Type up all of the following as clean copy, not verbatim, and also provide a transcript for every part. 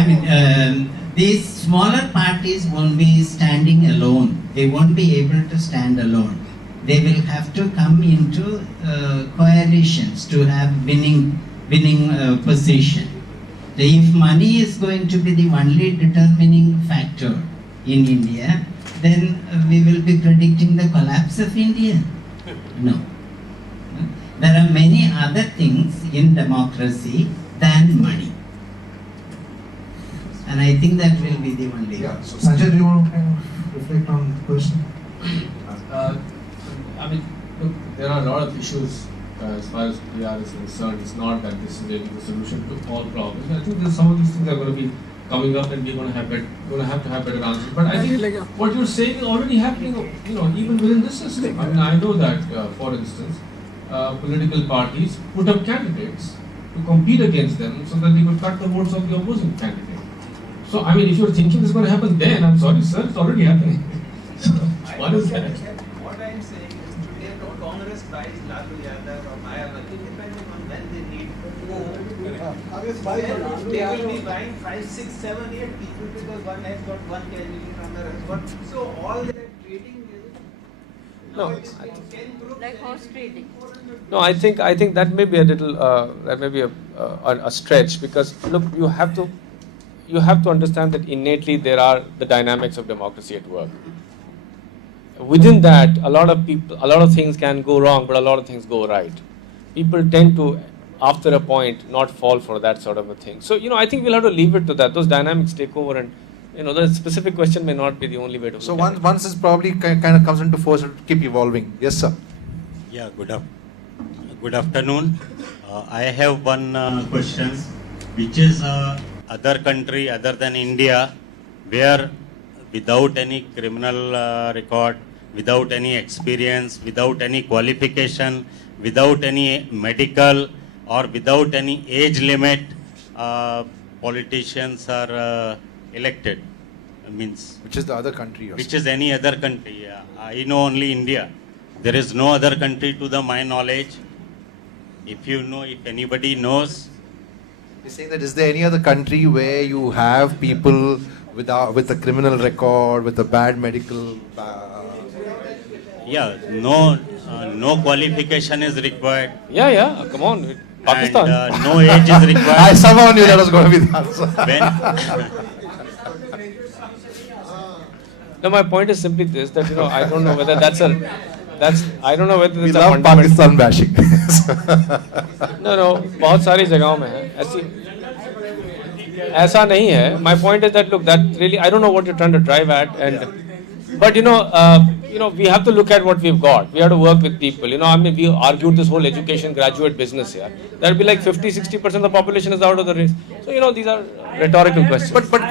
I mean, these smaller parties won't be standing alone. They won't be able to stand alone. They will have to come into coalitions to have winning position. So if money is going to be the only determining factor in India, then we will be predicting the collapse of India. No. There are many other things in democracy than money. And I think that will be the only. Yeah. So Sanjay, do you want to kind of reflect on the question? I mean, look, there are a lot of issues as far as PR is concerned. It's not that this is really the solution to all problems. I think some of these things are going to be coming up, and we're going to have to have better answers. But I think what you're saying is already happening, you know, even within this system. I mean, I know that, for instance, political parties put up candidates to compete against them so that they could cut the votes of the opposing candidate. So, I mean, if you're thinking it's going to happen then, I'm sorry, sir, it's already happening. What is that? What I'm saying is today, no Congress buys Lalu Yadav or Mayawati, depending on when they need they will be buying 5, 6, 7, 8 people because one has got one candidate, another has got. So all that trading is No, like horse trading. No, I think that may be a little a stretch, because look, you have to understand that innately there are the dynamics of democracy at work. Within that, a lot of things can go wrong, but a lot of things go right. People tend to, after a point, not fall for that sort of a thing. So, I think we'll have to leave it to that. Those dynamics take over, and the specific question may not be the only way to. So once this probably kind of comes into force, it will keep evolving. Yes, sir. Yeah. Good afternoon. I have one question, which is other country other than India, where without any criminal record, without any experience, without any qualification, without any medical or without any age limit, politicians are elected. Which is the other country? Which is any other country? I know only India. There is no other country to my knowledge. If anybody knows. You're saying that is there any other country where you have people with a criminal record, with a bad medical? Yeah, no qualification is required. Yeah. Come on, Pakistan. And no age is required. I somehow knew that was going to be the answer. No, my point is simply this: that I don't know whether I don't know whether We it's a love fundamental. Pakistan bashing. No, बहुत सारी जगहों में है ऐसा नहीं है. My point is that look, that really I don't know what you're trying to drive at, but we have to look at what we've got. We have to work with people. We argued this whole education graduate business here. There'll be like 50-60% of the population is out of the race. So these are rhetorical questions. But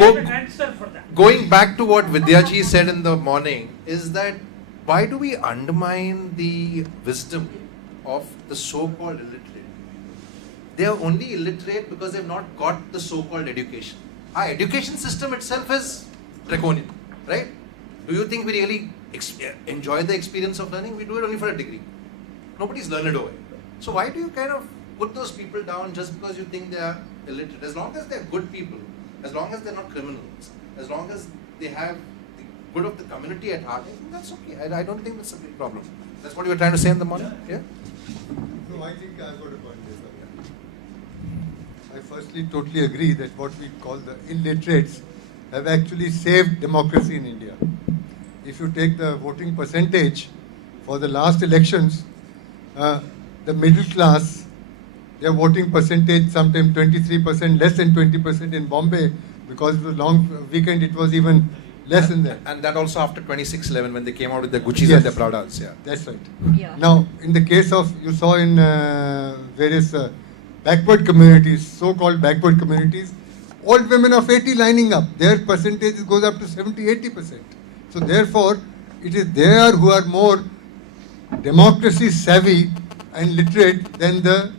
going back to what Vidyaji said in the morning, is that why do we undermine the wisdom of the so-called illiterate? They are only illiterate because they've not got the so-called education. Our education system itself is draconian, right? Do you think we really enjoy the experience of learning? We do it only for a degree. Nobody's learned over. So why do you kind of put those people down just because you think they are illiterate? As long as they're good people, as long as they're not criminals, as long as they have the good of the community at heart, I think that's okay. I don't think that's a big problem. That's what you were trying to say in the morning? Yeah? No, I think I've got a point there. I firstly totally agree that what we call the illiterates have actually saved democracy in India. If you take the voting percentage for the last elections, the middle class, their voting percentage sometimes 23%, less than 20% in Bombay, because of the long weekend it was even less than that. And that also after 26/11 when they came out with the Gucci's and the Pradas. Yeah. That's right. Yeah. Now, in the case of, you saw in various backward communities, so-called backward communities, old women of 80 lining up, their percentage goes up to 70-80%. So therefore, it is there who are more democracy savvy and literate than the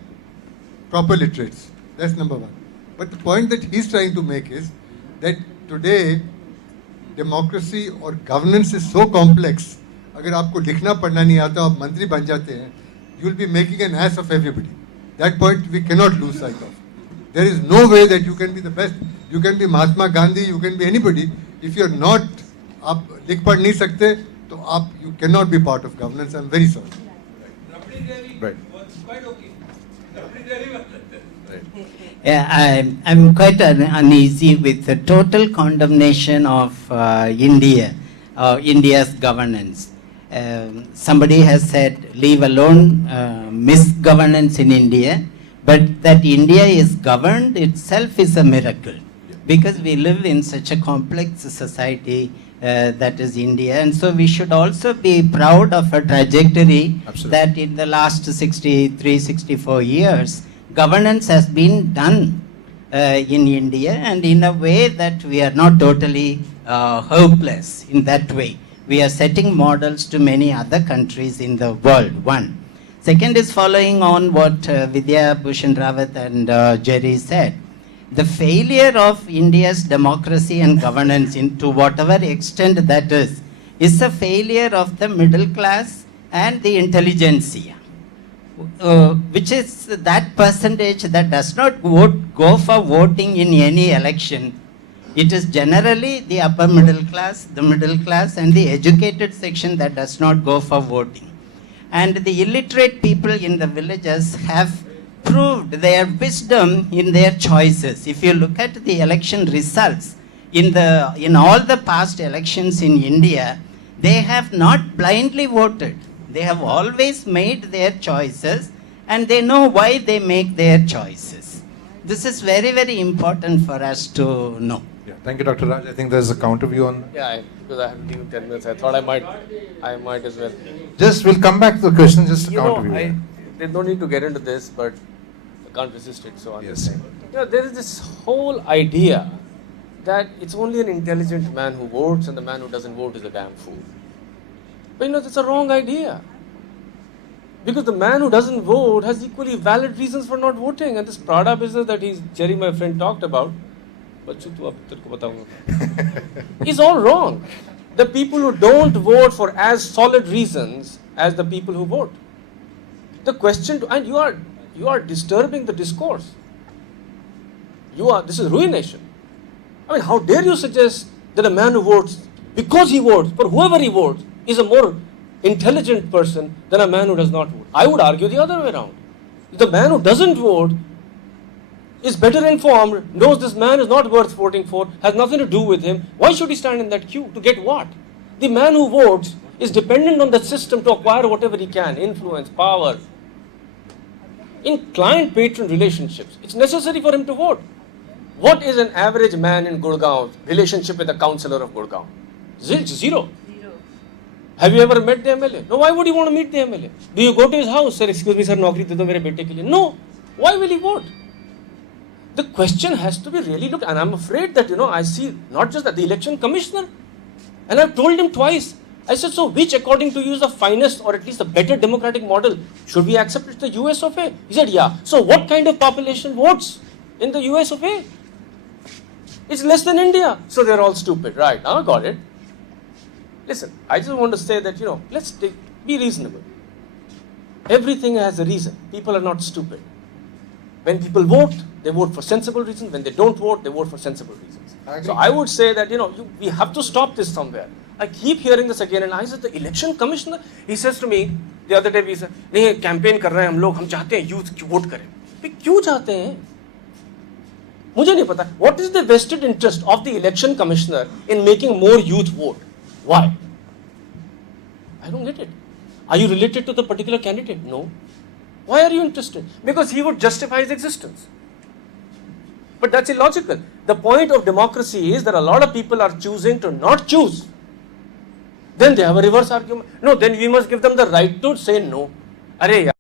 proper literates. That's number one. But the point that he's trying to make is that today, democracy or governance is so complex. अगर आपको लिखना पढ़ना नहीं आता, आप मंत्री बन जाते हैं, you will be making an ass of everybody. That point we cannot lose sight of. There is no way that you can be the best. You can be Mahatma Gandhi, you can be anybody. If you are not, आप लिख पढ़ नहीं सकते, तो आप you cannot be part of governance. I'm very sorry. Right. Yeah, I'm quite uneasy with the total condemnation of India's governance. Somebody has said, leave alone misgovernance in India, but that India is governed itself is a miracle, because we live in such a complex society that is India, and so we should also be proud of a trajectory. Absolutely. That in the last 63, 64 years, governance has been done in India, and in a way that we are not totally hopeless in that way. We are setting models to many other countries in the world, one. Second is following on what Vidya Bhushan Rawat and Jerry said. The failure of India's democracy and governance, to whatever extent that is a failure of the middle class and the intelligentsia. Which is that percentage that does not go for voting in any election. It is generally the upper middle class, and the educated section that does not go for voting. And the illiterate people in the villages have proved their wisdom in their choices. If you look at the election results, in all the past elections in India, they have not blindly voted. They have always made their choices, and they know why they make their choices. This is very, very important for us to know. Yeah. Thank you, Dr. Raj. I think there's a counter view on. Yeah, because I have to leave in 10 minutes. I thought I might as well. Just we'll come back to the question. Just a counter view. There's no need to get into this, but I can't resist it. So Yes. there is this whole idea that it's only an intelligent man who votes, and the man who doesn't vote is a damn fool. But that's a wrong idea. Because the man who doesn't vote has equally valid reasons for not voting. And this Prada business that Jerry, my friend, talked about, is all wrong. The people who don't vote for as solid reasons as the people who vote. The question, and you are disturbing the discourse. This is ruination. I mean, how dare you suggest that a man who votes, because he votes, for whoever he votes, is a more intelligent person than a man who does not vote. I would argue the other way around. The man who doesn't vote is better informed, knows this man is not worth voting for, has nothing to do with him. Why should he stand in that queue? To get what? The man who votes is dependent on the system to acquire whatever he can, influence, power. In client-patron relationships, it's necessary for him to vote. What is an average man in Gurgaon's relationship with the councillor of Gurgaon? Zero. Have you ever met the MLA? No, why would you want to meet the MLA? Do you go to his house? Sir, excuse me, sir, naukri de do mere bete ke liye. No. Why will he vote? The question has to be really looked, and I'm afraid that, I see not just that, the election commissioner, and I've told him twice. I said, so which according to you is the finest or at least the better democratic model? Should we accept it, the US of A? He said, yeah. So what kind of population votes in the US of A? It's less than India. So they're all stupid. Right, now I got it. Listen, I just want to say that, let's be reasonable. Everything has a reason. People are not stupid. When people vote, they vote for sensible reasons. When they don't vote, they vote for sensible reasons. So I would say that, we have to stop this somewhere. I keep hearing this again, and I said, the election commissioner, he says to me, the other day, he said, नहीं, campaign कर रहे हैं हम लोग, हम चाहते हैं youth vote करें. क्यों चाहते हैं? मुझे नहीं पता. What is the vested interest of the election commissioner in making more youth vote? Why? I don't get it. Are you related to the particular candidate? No. Why are you interested? Because he would justify his existence. But that's illogical. The point of democracy is that a lot of people are choosing to not choose. Then they have a reverse argument. No, then we must give them the right to say no. Arey,